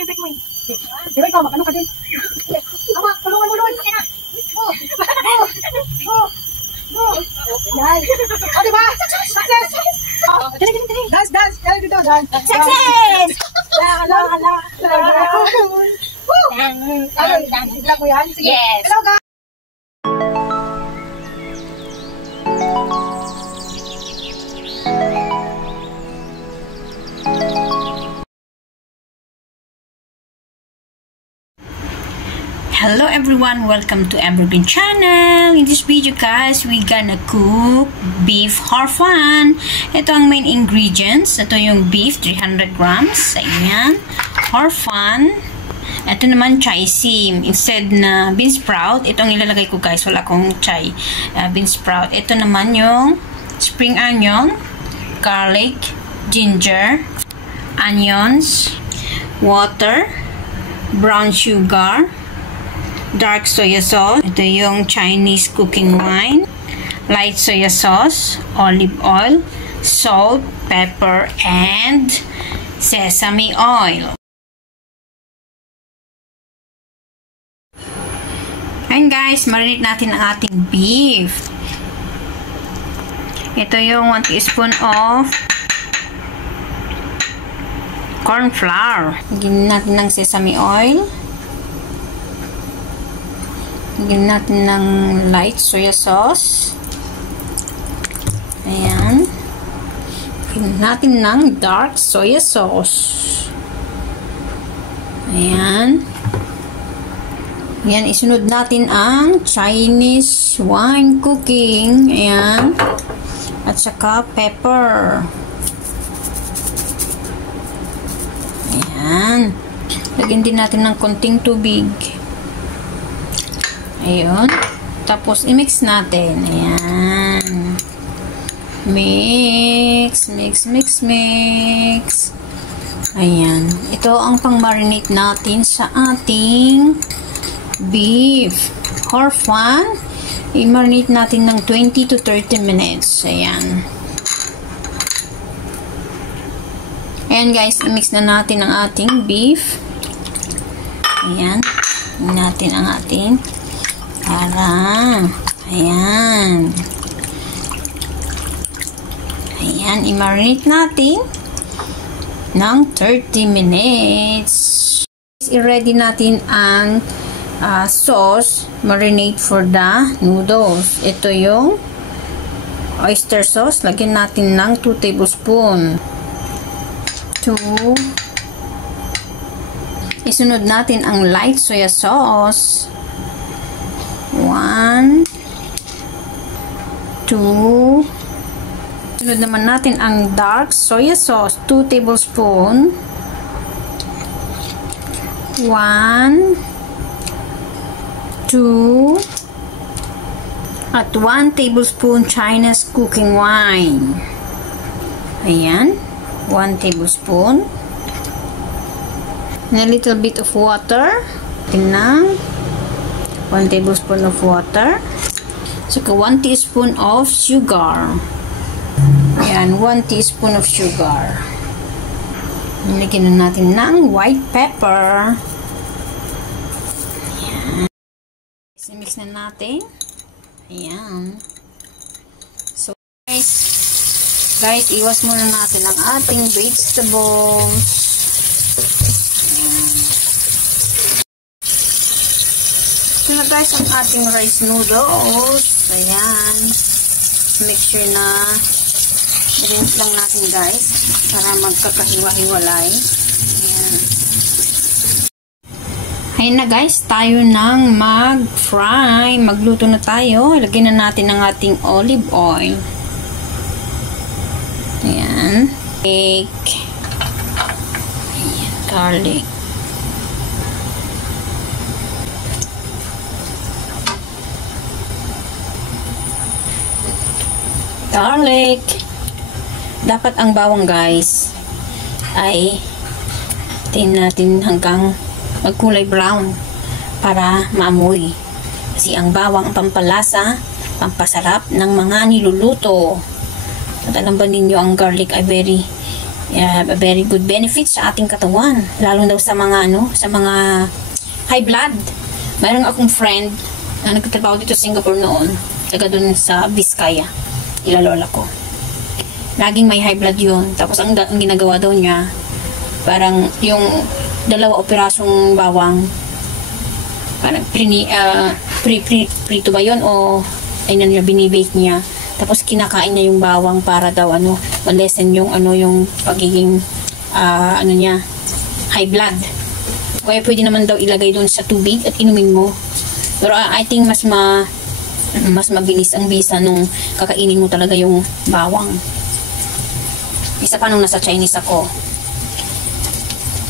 yung pet mo eh. Di ba ikaw, mag-ano ka din? Awa, tulungan mo doon. Kaya na. Go. Yan. O, diba? Success. Dali. Dance. Dali dito, dance. Success! Hala. Vlog mo yan? Sige. Yes. Hello, guys. Hello everyone, welcome to Evergreen channel. In this video guys, we gonna cook beef horfun. Ito ang main ingredients. Ito yung beef, 300 grams. Ayan. Horfun. Ito naman chai sim. Instead na bean sprout, itong ilalagay ko guys. Wala akong chai bean sprout. Ito naman yung spring onion, garlic, ginger, onions, water, brown sugar, dark soya sauce. Ito yung Chinese cooking wine, light soya sauce, olive oil, salt, pepper, and sesame oil. And guys, marinate natin ang ating beef. Ito yung 1 teaspoon of corn flour. Lagyan natin ng sesame oil. Lagyan natin ng light soya sauce. Ayan. Lagyan natin ng dark soya sauce. Ayan. Ayan, isunod natin ang Chinese wine cooking. Ayan. At saka pepper. Ayan. Lagyan din natin ng konting tubig. Ayun. Tapos, i-mix natin. Ayan. Mix. Ayan. Ito ang pang-marinate natin sa ating beef horfun. I-marinate natin ng 20 to 30 minutes. Ayan. Ayan guys, i-mix na natin ang ating beef. Ayan. Natin ang ating ayan. Ayan, i-marinate natin ng 30 minutes. I-ready natin ang sauce, marinate for the noodles. Ito yung oyster sauce. Lagyan natin ng 2 tablespoon. Isunod natin ang light soya sauce. 1, 2. Sunod naman natin ang dark soya sauce, 2 tablespoon. 1, 2, at 1 tablespoon Chinese cooking wine. Ayan, 1 tablespoon. And a little bit of water. Tingnan. 1 tablespoon of water. Saka 1 teaspoon of sugar. Ayan, 1 teaspoon of sugar. Nilagyan na natin ng white pepper. Ayan. Mix na natin. Ayan. So, guys, iwas muna natin ang ating vegetables. Ito na guys ang ating rice noodles. Ayan. Make sure na rinse lang natin guys para magkakahiwa-hiwalay. Ayan. Ayan na guys, tayo nang mag-fry. Magluto na tayo. Lagyan na natin ang ating olive oil. Ayan. Ayan, garlic. Garlic. Dapat ang bawang guys ay tingnan natin hanggang magkulay brown para maamoy. Kasi ang bawang ang pampalasa, pampasarap ng mga niluluto. At alam ba ninyo ang garlic ay very a very good benefit sa ating katawan. Lalo daw sa mga, sa mga high blood. Mayroon akong friend na nagtatrabaho dito sa Singapore noon. Taga dun sa Vizcaya. Ilalola ko. Laging may high blood yun. Tapos ang ginagawa daw niya, parang yung 2 operasong bawang, parang prito ba yun o binibake niya. Tapos kinakain niya yung bawang para daw ma-lessen yung yung pagiging niya, high blood. Kaya pwede naman daw ilagay doon sa tubig at inumin mo. Pero I think mas mabilis ang bisa nung kakainin mo talaga yung bawang. Isa pa nung nasa Chinese ako.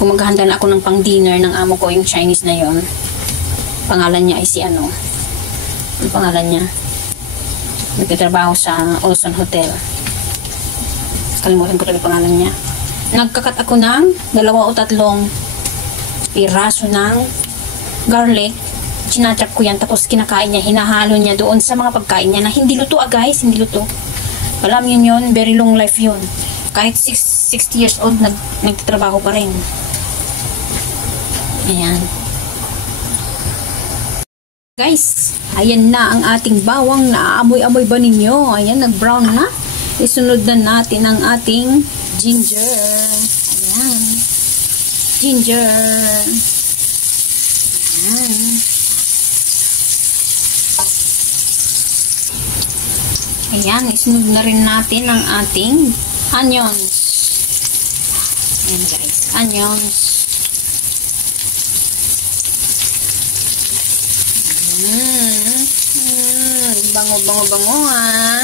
Kung maghahanda na ako ng pang-dinner ng amo ko, yung Chinese na yon. Pangalan niya ay si Ang pangalan niya? Nagtatrabaho sa Olson Hotel. Kalimutan ko talaga pangalan niya. Nagkakat ako ng 2 o 3 piraso ng garlic. Chinachap ko yan. Tapos kinakain niya. Hinahalo niya doon sa mga pagkain niya na hindi luto guys. Hindi luto. Alam niyo yun. Very long life yun. Kahit 60 years old nagtatrabaho pa rin. Ayan. Guys, ayan na ang ating bawang. Naamoy-amoy ba ninyo? Ayan, nag-brown na. Isunod na natin ang ating ginger. Ayan. Ginger. Ayan. Ayan, isunod na rin natin ang ating onions. Ayan guys, onions. Bango ah.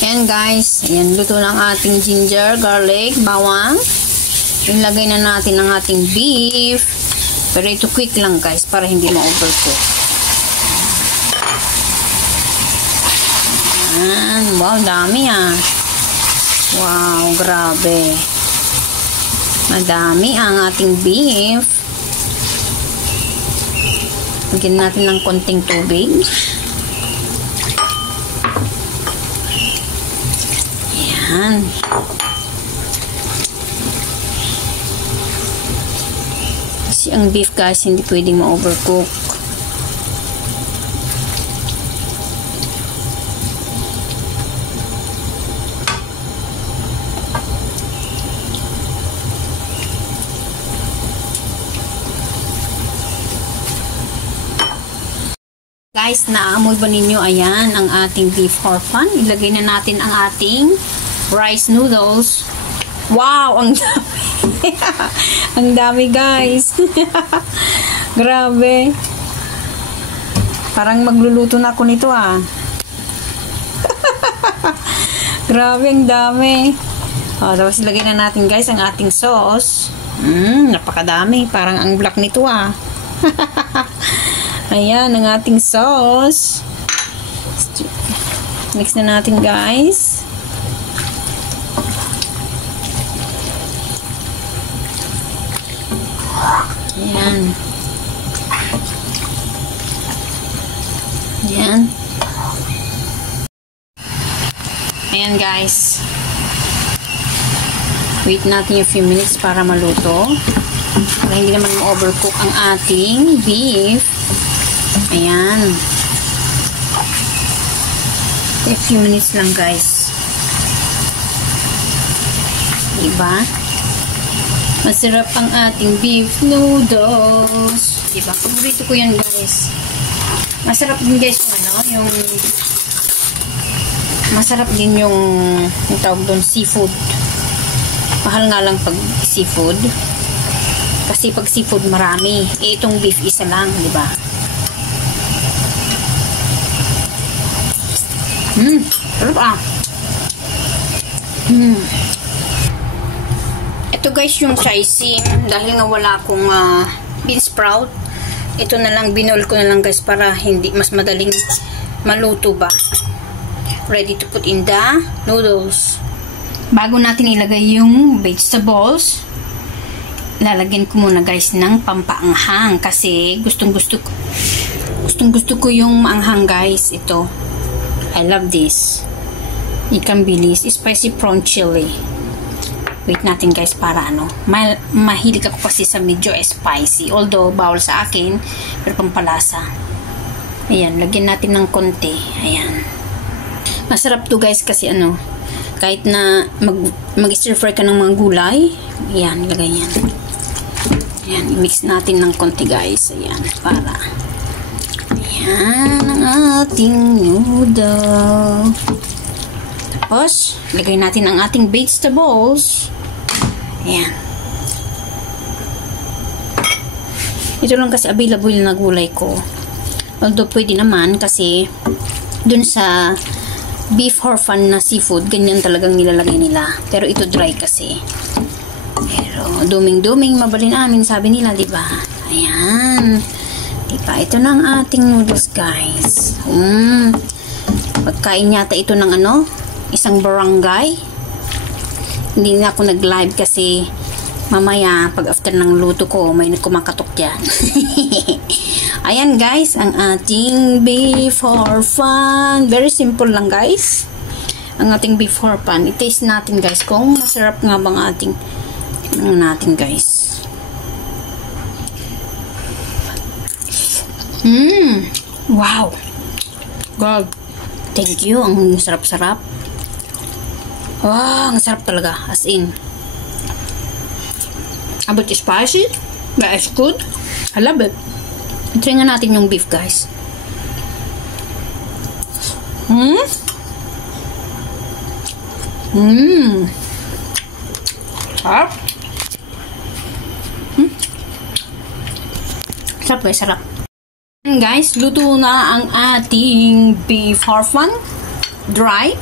Ayan guys, ayan, luto na ang ating ginger, garlic, bawang. Ilagay na natin ang ating beef. Pero ito quick lang guys, para hindi ma-overcook. Ayan, wow, dami ah. Wow, grabe. Madami ang ating beef. Lagyan natin ng konting tubig. Ayan. Kasi ang beef guys, hindi pwedeng ma-overcook. Guys, naamoy ba ninyo? Ayan, ang ating beef horfun. Ilagay na natin ang ating rice noodles. Wow, ang dami. Ang dami guys. Grabe. Parang magluluto na ako nito ah. Grabe, ang dami. Tapos ilagay na natin guys ang ating sauce. Napakadami. Parang ang black nito ah. Ayan, ang ating sauce. Mix na natin guys. Ayan. Ayan. Ayan guys. Wait natin yung few minutes para maluto. Para hindi naman ma-overcook ang ating beef. Ayan. A few minutes lang guys. Diba? Masarap ang ating beef noodles. Diba? Paborito ko yan guys. Masarap din guys yung masarap din yung tawag doon, seafood. Mahal nga lang pag seafood. Kasi pag seafood marami. Itong beef isa lang, diba? Sarap ah. Ito guys yung slicing. Dahil nga wala akong bean sprout, ito na lang, binol ko na lang guys para hindi mas madaling maluto ba. Ready to put in the noodles. Bago natin ilagay yung vegetables, lalagyan ko muna guys ng pampaanghang kasi gustong gusto ko yung maanghang guys. Ito, I love this ikan bilis spicy prawn chili. Wait natin guys para mahilig ako kasi sa medyo spicy, although bawal sa akin pero pampalasa. Ayan, lagyan natin ng konti. Ayan, masarap to guys kasi kahit na mag-stir fry ka ng mga gulay. Ayan, ilagay yan. Ayan, i-mix natin ng konti guys. Ayan, para. Ayan, ang ating noodle. Tapos, lagay natin ang ating vegetables. Ayan. Ito lang kasi available na gulay ko. Although, pwede naman kasi dun sa beef horfun na seafood, ganyan talagang nilalagay nila. Pero ito dry kasi. Pero, duming-duming, mabalin amin, sabi nila, diba? Ayan. Diba? Ito na ang ating noodles, guys. Pagkain yata ito ng isang barangay. Hindi na ako nag-live kasi mamaya, pag after ng luto ko, may kumakatok dyan. Ayan, guys, ang ating beef horfun. Very simple lang, guys. Ang ating beef horfun. I-taste natin, guys, kung masarap nga bang ating natin guys. Wow, God, thank you. Ang sarap-sarap. Wow, ang sarap talaga, as in. A bit spicy, but it's good. I love it. Try nga natin yung beef guys. Sarap. Sarap guys, sarap. Guys, luto na ang ating beef horfun. Dry.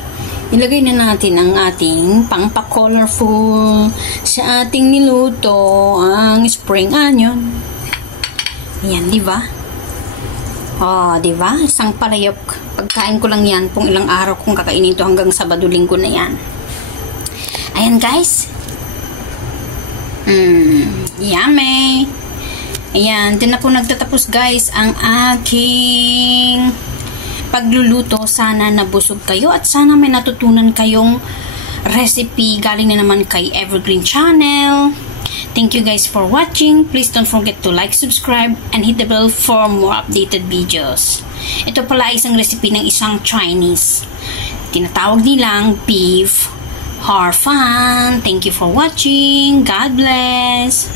Ilagay na natin ang ating pangpa-colorful sa ating niluto, ang spring onion. Ayan, di ba? Oh, di ba? Isang palayok. Pagkain ko lang yan, kung ilang araw kong kakainin ito hanggang Sabado Linggo na yan. Ayan, guys. Yummy. Ayan, dyan na po nagtatapos guys ang aking pagluluto. Sana nabusog kayo at sana may natutunan kayong recipe galing na naman kay Evergreen Channel. Thank you guys for watching. Please don't forget to like, subscribe, and hit the bell for more updated videos. Ito pala isang recipe ng isang Chinese. Tinatawag nilang beef horfun. Thank you for watching. God bless.